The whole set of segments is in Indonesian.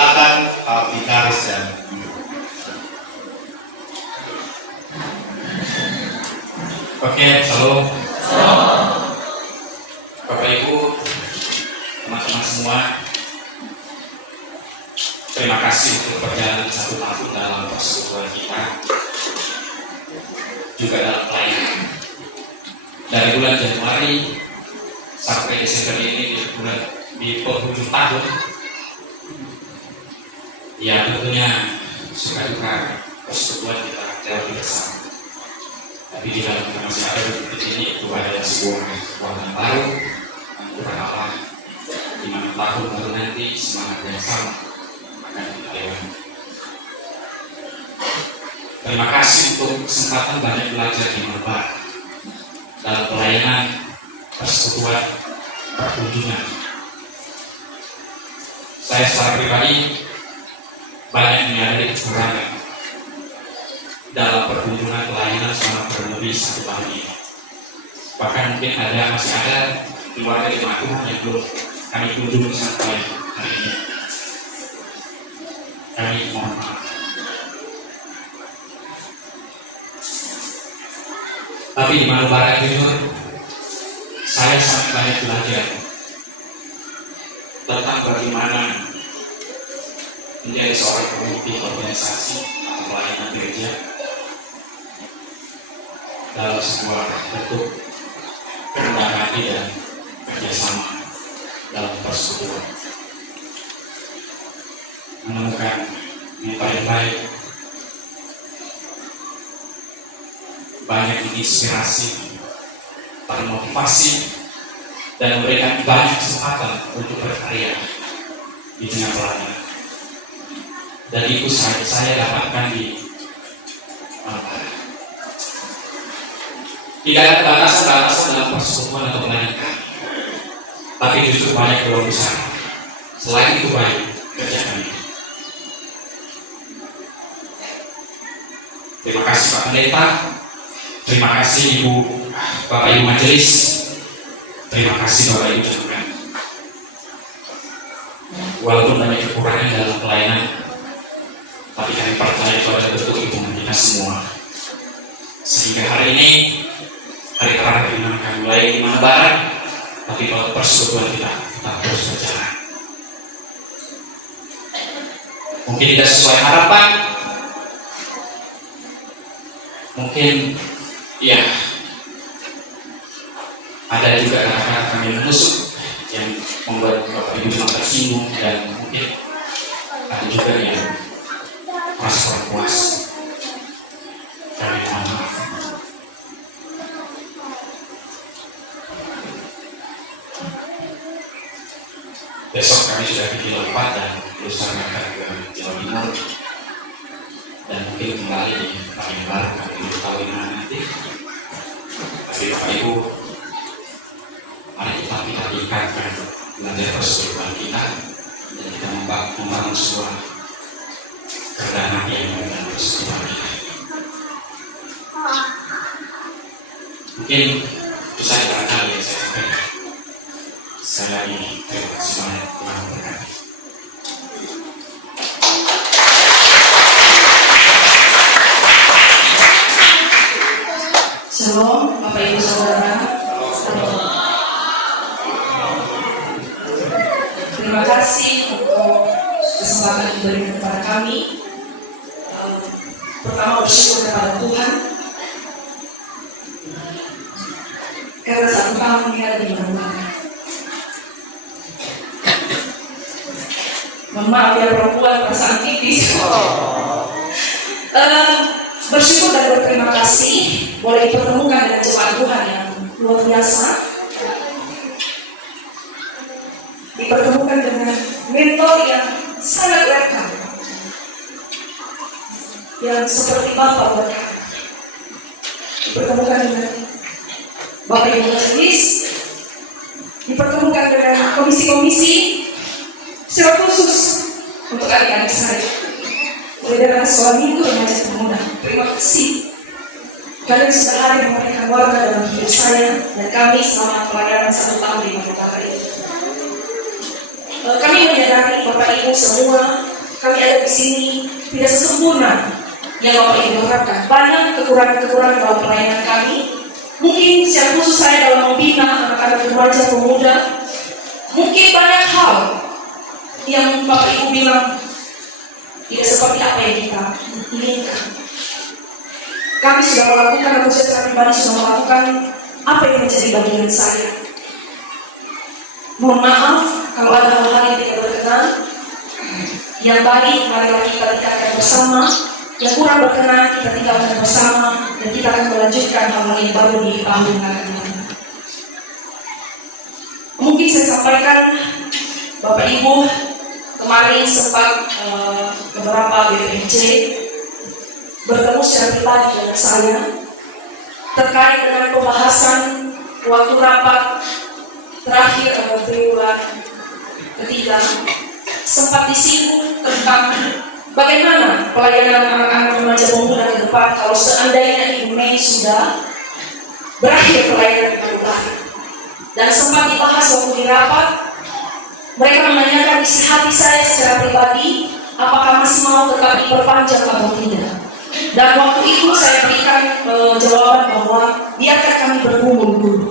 Silakan Pak Vikaris dan Oke, halo Bapak Ibu, teman-teman semua. Terima kasih untuk perjalanan 1 tahun dalam persekutuan kita, juga dalam pelayanan. Dari bulan Januari sampai Desember ini di penghujung tahun, ya tentunya suka duka persekutuan kita jauh bersama. Tapi di dalam kita masih ada bukti ini, itu adalah sebuah kekuatan baru untuk Allah, di mana tahun baru nanti semangat yang sama akan kita lewati. Terima kasih untuk kesempatan banyak belajar di Merbar dalam pelayanan persekutuan perkunjungan. Saya secara pribadi banyak menyadari kekurangan dalam perkunjungan pelayanan selama kurang lebih 1 tahun ini. Bahkan mungkin masih ada keluarga jemaat Tuhan yang belum kami kunjungi sampai hari ini. Kami mohon maaf. Tapi di Maluku Barat Junior, saya sangat banyak belajar tentang bagaimana menjadi seorang pemimpin organisasi atau pelayanan gereja dalam sebuah bentuk kerendahan hati dan kerjasama dalam persekutuan. Menemukan yang paling baik, banyak inspirasi, termotivasi, dan memberikan banyak kesempatan untuk berkarya di tengah pelayanan. Dan itu saya dapatkan di tidak ada batasan-batasan dalam persekutuan atau pelayanan kami, tapi justru banyak peluang besar. Selain itu baik kerja kami. Terima kasih Pak Pendeta, terima kasih Ibu Bapak Ibu Majelis, terima kasih Bapak Ibu Jemaat. Walaupun banyak kekurangan dalam pelayanan, tapi kami percaya pada bentuk hubungan kita semua. Sehingga hari ini, hari terakhir di mana kami mulai di mana Barat, tapi kalau persekutuan kita tetap terus berjalan. Mungkin tidak sesuai harapan, mungkin ya ada juga kadang-kadang kami menusuk yang membuat Bapak Ibu cuma tersinggung, dan mungkin ada juga yang merasa kurang puas. Kami mohon maaf. Besok kami sudah di Kilo 4 dan lusa akan ke Jawa Timur, dan mungkin kembali di Palembang. Kami belum tahu di mana nanti. Tapi Bapak Ibu, mari kita tingkatkan belajar persekutuan kita, dan kita membangun sebuah kerendahan hati yang dengan persekutuan kita. Mungkin itu saya barangkali yang saya sampaikan. Saya ini terima kasih banyak, Tuhan memberkati. Shalom, Bapak Ibu Saudara. Terima kasih untuk kesempatan yang diberikan kepada kami. Pertama bersyukur kepada Tuhan karena 1 tahun ini ada di mana-mana. Maaf ya perempuan, perasaan tipis. Bersyukur dan berterima kasih boleh dipertemukan dengan jemaat Tuhan yang luar biasa, dipertemukan dengan mentor yang sangat welcome, yang seperti Bapak buat kami, dipertemukan dengan Bapak Ibu Majelis, dipertemukan dengan komisi-komisi secara khusus untuk adik-adik saya. Mulai dari sekolah minggu remaja pemuda. Terima kasih. Kalian sudah hadir memberikan warna dalam hidup saya dan kami selama pelayanan 1 tahun di Maluku Barat ini. Kami menyadari Bapak Ibu semua kami ada di sini tidak sesempurna yang Bapak Ibu harapkan. Banyak kekurangan-kekurangan dalam pelayanan kami. Mungkin secara khusus saya dalam membina anak-anak remaja pemuda. Mungkin banyak hal yang Bapak Ibu bilang tidak seperti apa yang kita inginkan. Kami sudah melakukan, atau secara pribadi sudah melakukan apa yang menjadi bagian saya. Mohon maaf kalau ada hal-hal yang tidak berkenan. Yang baik, marilah kita tingkatkan bersama. Yang kurang berkenan, kita tinggalkan bersama. Dan kita akan melanjutkan hal-hal yang baru di tahun yang akan datang. Mungkin saya sampaikan, Bapak Ibu, kemarin sempat beberapa BPJ bertemu secara pribadi dengan saya terkait dengan pembahasan waktu rapat terakhir triwulan ketiga, sempat disinggung tentang bagaimana pelayanan anak-anak remaja pemuda ke depan kalau seandainya di Mei sudah berakhir pelayanan perubahan. Dan sempat dibahas waktu di rapat, mereka menanyakan isi hati saya secara pribadi, apakah masih mau tetap diperpanjang atau tidak. Dan waktu itu saya berikan jawaban bahwa biarkan kami bergumul dulu.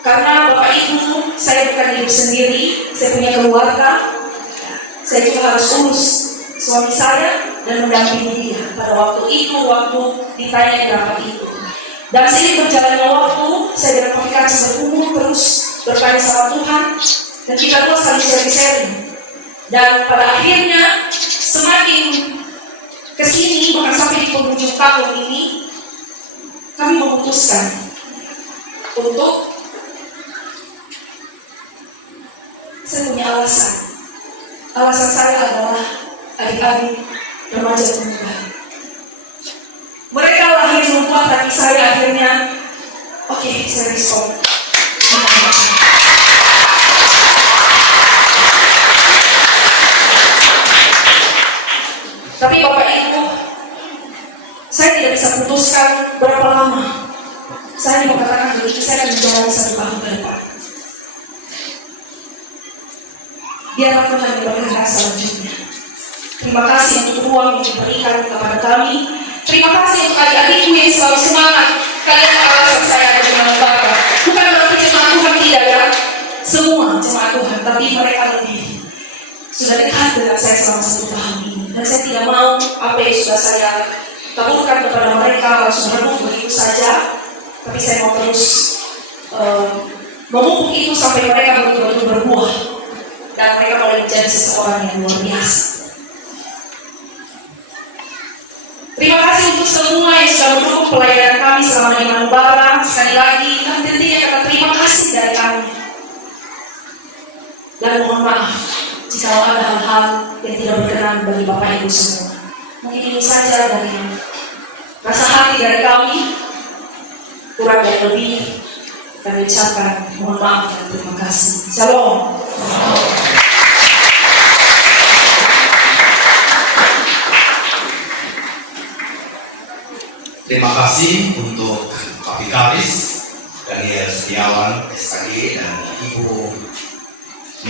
Karena Bapak Ibu, saya bukan hidup sendiri, saya punya keluarga, saya juga harus urus suami saya dan mendampingi dia pada waktu itu, waktu ditanya di rapat itu. Dan seiring berjalannya waktu, saya dengan Pak Fikar bergumul terus bertanya sama Tuhan, dan kita terus saling sharing-sharing. Dan pada akhirnya semakin kesini, bahkan sampai di penghujung tahun ini, kami memutuskan untuk, saya punya alasan. Alasan saya adalah adik-adik remaja pemuda. Mereka lah yang membuat hati saya akhirnya, oke, saya respon. Tapi Bapak Ibu, saya tidak bisa putuskan berapa lama. Saya mengatakan begitu, saya akan menjalani 1 tahun ke depan. Biarlah Tuhan yang berkehendak selanjutnya. Terima kasih untuk ruang yang diberikan kepada kami. Terima kasih untuk adik-adikku yang selalu semangat. Kalian alasan saya ada dengan Bapak. Bukan berarti jemaat Tuhan tidak ya. Semua jemaat Tuhan, tapi mereka lebih sudah dekat dengan saya selama 1 tahun ini. Dan saya tidak mau apa yang sudah saya kabulkan kepada mereka langsung renung begitu saja. Tapi saya mau terus memupuk itu sampai mereka betul-betul berbuah. Dan mereka boleh menjadi seseorang yang luar biasa. Terima kasih untuk semua yang sudah mendukung pelayanan kami selama di Manubara. Sekali lagi, kami tentunya kata terima kasih dari kami. Dan mohon maaf jika ada hal-hal yang tidak berkenan bagi Bapak Ibu semua. Mungkin ini saja dari rasa hati dari kami. Kurang dan lebih kami ucapkan mohon maaf dan terima kasih. Shalom. Terima kasih untuk Pak Vikaris, Daniel Setiawan, SKG, dan Ibu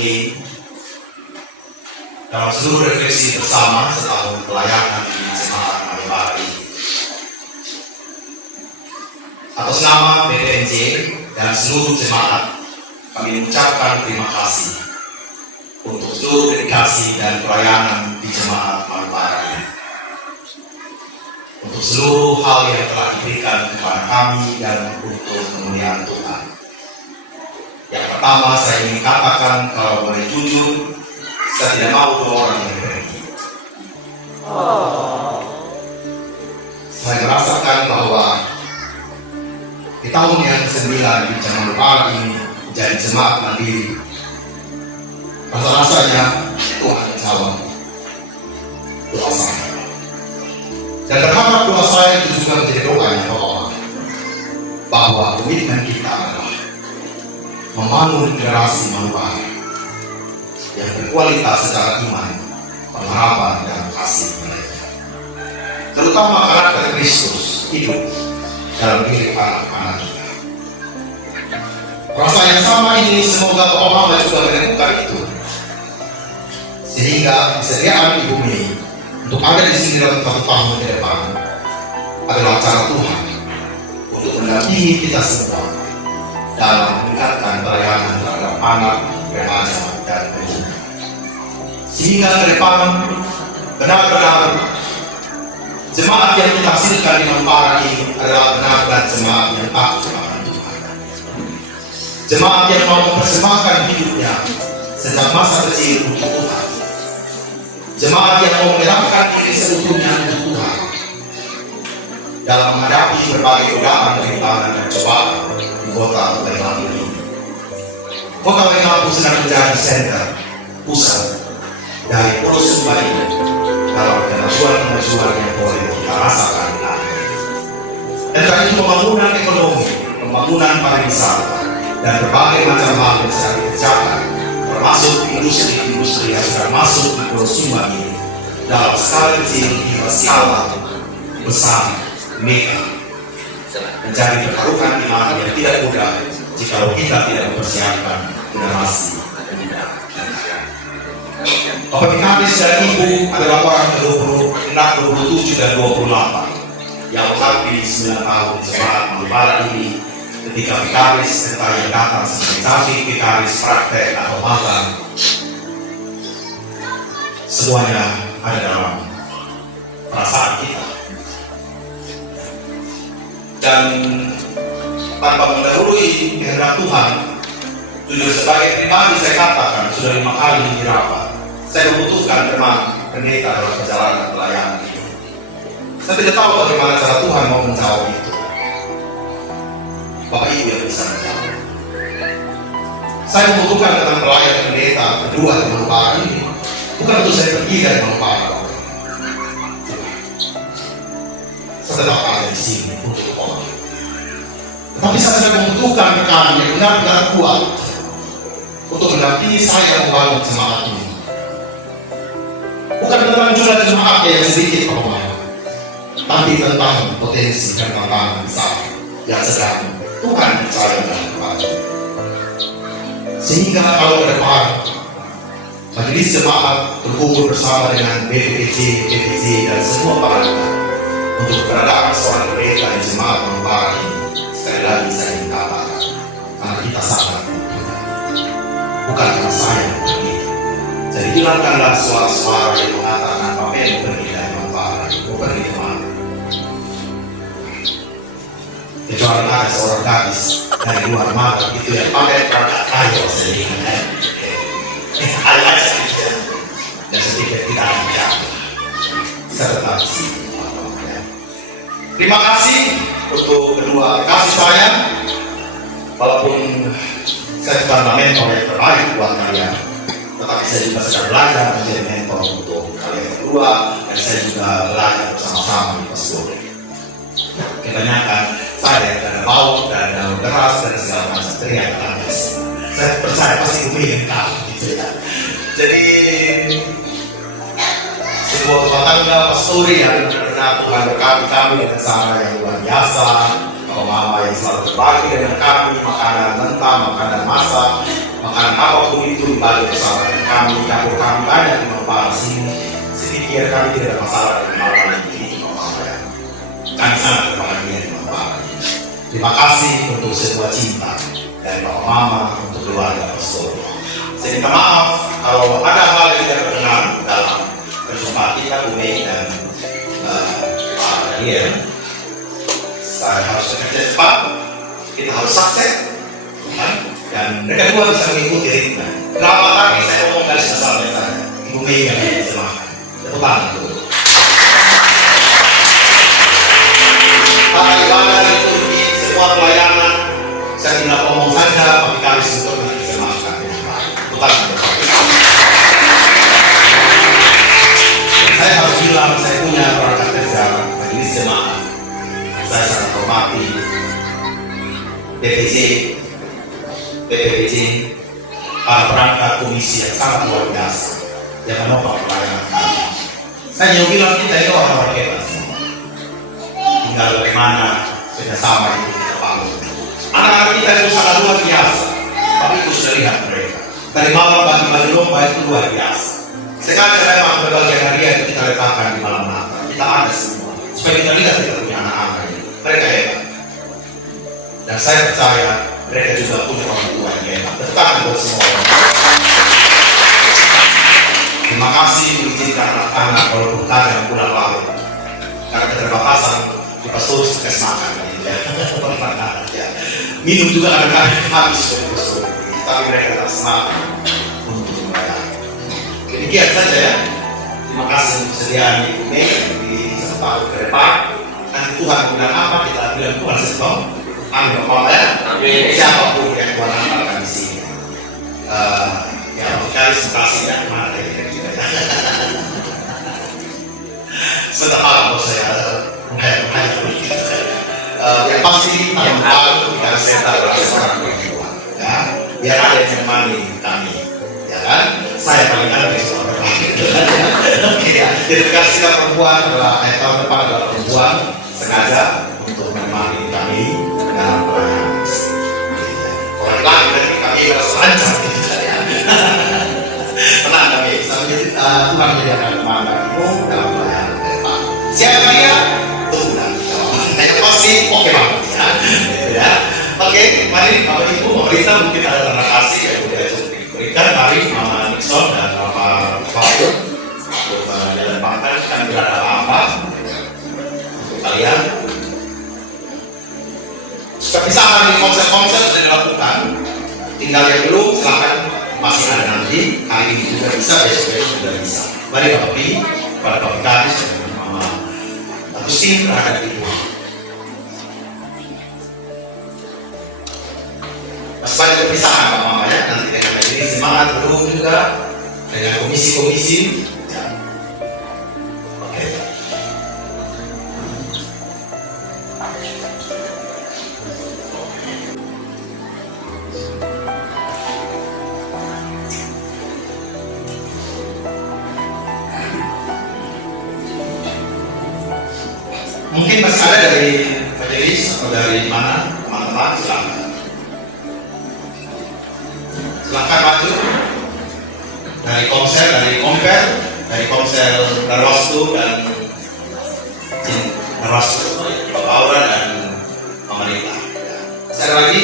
Ni dalam seluruh refleksi bersama setahun pelayanan di Jemaat Manubara ini. Atas nama BPNJ dan seluruh jemaat, kami mengucapkan terima kasih untuk seluruh dedikasi dan pelayanan di Jemaat Manubara ini. Untuk seluruh hal yang telah diberikan kepada kami dan untuk kemuliaan Tuhan. Yang pertama, saya ingin katakan kalau boleh jujur, saya tidak mau 2 orang yang pergi. Saya merasakan bahwa di tahun yang ke-9 di Jemaat Manubara ini menjadi jemaat mandiri. Rasa-rasanya Tuhan jawab doa saya. Dan berharap doa saya itu juga menjadi doa yang doa bahwa komitmen kita adalah membangun generasi Manubara yang berkualitas secara iman, pengharapan, dan kasih mereka. Terutama karakter Kristus hidup dalam diri anak-anak kita. Rasa yang sama ini semoga Bapak Mama juga menemukan itu. Sehingga kesediaan Ibu Mei untuk ada di sini dalam 1 tahun ke depan adalah cara Tuhan untuk mendampingi kita semua dalam meningkatkan pelayanan terhadap anak, remaja, dan pemuda. Sehingga ke depan benar-benar jemaat yang ditafsirkan di Mampara ini adalah benar-benar jemaat yang takut akan Tuhan. Jemaat yang mau mempersembahkan hidupnya sejak masa kecil untuk Tuhan. Jemaat yang mau menyerahkan diri seutuhnya untuk Tuhan dalam menghadapi berbagai godaan, rintangan, dan cobaan di kota Waingapu ini. Kota Waingapu sedang menjadi senter pusat dari Pulau Sumba ini dalam kemajuan yang boleh kita rasakan nanti. Dan tadi itu pembangunan ekonomi, pembangunan pariwisata, dan berbagai macam hal yang sedang dikerjakan, termasuk industri yang sedang masuk di Pulau Sumba ini dalam skala kecil hingga skala besar mega, menjadi pertaruhan iman yang tidak mudah jika kita tidak mempersiapkan generasi muda. Bapak Kadis dan Ibu adalah orang ke-26, 27, dan 28 yang mengabdi 9 tahun di jemaat Mampara ini ketika Vikaris entah yang datang sebagai saksi Vikaris praktek atau magang, semuanya ada dalam perasaan kita. Dan tanpa mendahului kehendak Tuhan, jujur sebagai pribadi saya katakan sudah 5 kali dirapat, saya membutuhkan teman pendeta dalam perjalanan pelayanan ini. Saya tidak tahu bagaimana cara Tuhan mau menjawab itu. Bapak Ibu yang bisa menjawab. Saya membutuhkan teman pelayan pendeta kedua di Mampara ini, bukan untuk saya pergi dari Mampara. Saya tetap ada di sini untuk orang. Tapi saya sedang membutuhkan rekan yang benar-benar kuat untuk mendampingi saya membangun jemaat ini. Bukan tentang jumlah jemaat yang sedikit Bapak, tapi tentang potensi dan tantangan besar yang sedang Tuhan percayakan kepada. Sehingga kalau ke depan majelis jemaat berkumpul bersama dengan BPPJ, PPJ, dan semua para untuk keberadaan seorang pendeta di jemaat Mampara ini, sekali lagi saya ingin katakan, karena kita sangat bukan karena saya begini. Jadi hilangkanlah suara-suara yang mengatakan Pak Ben pergi dari Mampara, pergi kemana? Kecuali ada seorang gadis dari luar mata itu yang pakai perangkat kayu sendiri. Ada sedikit dan sedikit tidak ada. Serta sih. Terima kasih untuk kedua kasih saya. Walaupun saya bukan mentor yang terbaik buat kalian, tetapi saya juga sedang belajar menjadi mentor untuk kalian berdua, dan saya juga belajar bersama-sama di pastor. Kebanyakan saya yang ada bau dan ada deras dan segala macam teriak tangis. Saya percaya pasti ingin kamu gitu ya. Jadi sebuah rumah tangga pastori yang benar Tuhan berkati kami dengan cara yang luar biasa. Kalau mama yang selalu berbagi dengan kami makanan mentah, makanan masak, makanan apapun itu dibagi bersama dengan kami. Dapur kami banyak di Mampara sini. Sedikit kami tidak ada masalah dengan makanan ini. Kami sangat berbahagia di Mampara. Terima kasih untuk sebuah cinta dari Bapak Mama untuk keluarga pastor. Saya minta maaf kalau ada hal yang tidak benar dalam perjumpaan kita, Bu Mei dan Pak Daniel. Saya harus bekerja cepat, kita harus sukses, dan mereka dua bisa mengikuti ritme. Kenapa tadi saya ngomong dari asalnya saya, Ibu Mei yang diterjemahkan. Tepuk tangan dulu. Para ibadah liturgi semua pelayanan, saya tidak ngomong saja, tapi kali untuk diterjemahkan. Tepuk tangan dulu. Saya harus bilang saya punya perangkat kerja majelis jemaat. Saya sangat hormati BPJ, para perangkat komisi yang sangat luar biasa yang menopang pelayanan kami. Saya juga bilang kita itu orang-orang hebat semua. Tinggal bagaimana kerjasama itu kita bangun. Anak-anak kita itu sangat luar biasa, tapi itu sudah lihat mereka. Dari malam bagi-bagi domba itu luar biasa. Sengaja memang berbagai hadiah itu kita letakkan di malam Natal. Kita ada semua. Supaya kita lihat kita punya anak-anak ini. Mereka hebat. Dan saya percaya mereka juga punya orang tua yang hebat. Tepuk tangan buat semua orang. Terima kasih mengizinkan anak-anak walaupun kadang pulang lalu. Karena keterbatasan kita terus kasih makan. Ya. Minum juga kadang-kadang habis. Tapi mereka tetap semangat untuk membayar. Demikian saja ya. Terima kasih untuk kesediaan Ibu Mei di satu tahun ke depan. Nanti Tuhan bilang apa, kita bilang Tuhan sebab. Amin Bapak ya. Siapapun yang Tuhan antarkan di sini. Ya, sekali kasihnya kemana kita juga. Sebentar bos saya yang pasti yang baru kita setar seorang perempuan. Ya, biar ada yang menemani kami. Ya kan? Saya paling aneh soalnya. Oke ya. Jadi kasih perempuan adalah tahun depan adalah perempuan sengaja untuk menemani kami dalam perayaan. Orang lagi dari kami harus lancar gitu ya. Tenang kami, sambil Tuhan menyediakan pemandanganmu dalam perayaan depan. Siapa dia? Tuhan. Yang pasti oke banget ya. Ya. Oke, mari Bapak Ibu pemerintah mungkin ada terima kasih ya sudah berikan. Mari Mama Nixon dan Mama Fatur untuk jalan pantai kan tidak ada apa-apa untuk kalian. Seperti sama di konser-konser sudah dilakukan. Tinggal yang belum silakan masih ada nanti. Hari ini juga bisa, besok juga bisa. Mari Bapak Ibu, pada Bapak Kadis dan Mama Agustin terhadap Ibu. Supaya terpisahkan Pak Mama ya, nanti dengan ini semangat dulu juga dengan komisi-komisi. Ya. Oke. Mungkin masih ada dari majelis atau dari mana teman-teman, silakan. Silakan maju dari Komsel, dari Kompel, dari Komsel Darwastu dan Darwastu, Bapak Aura dan pemerintah. Sekali lagi,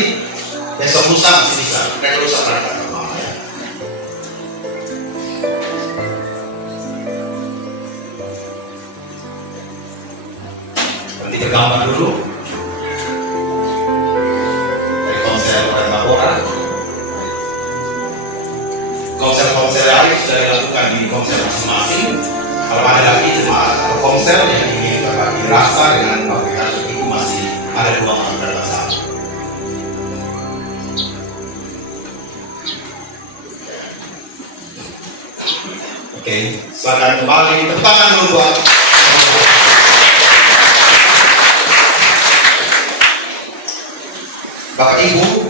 besok lusa masih bisa. Mereka lusa mereka teman ya. Nanti bergambar dulu dari Komsel Darwastu. Konser-konser lain sudah dilakukan di konser masing-masing. Kalau ada lagi jemaat atau konser yang ingin berbagi rasa dengan Bapak Ibu itu masih ada ruangan berbahasa. Oke, silakan kembali. Tepuk tangan dulu buat Bapak Ibu.